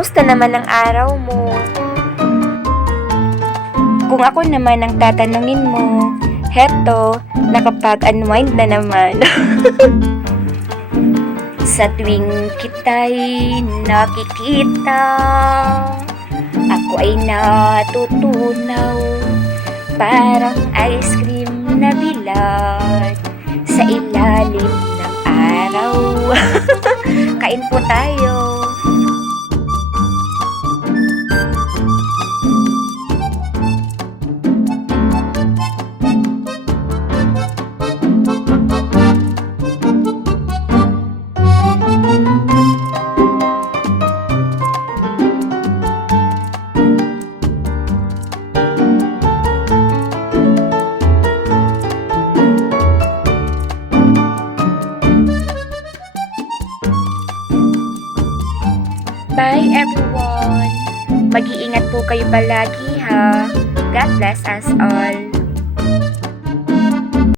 Kamusta naman ang araw mo? Kung ako naman ang tatanungin mo, heto, nakapag-unwind na naman. Sa tuwing kita'y nakikita, ako ay natutunaw, parang ice cream na bilad sa ilalim ng araw. Kain po tayo. Bye everyone! Mag-iingat po kayo palagi ha. God bless us all.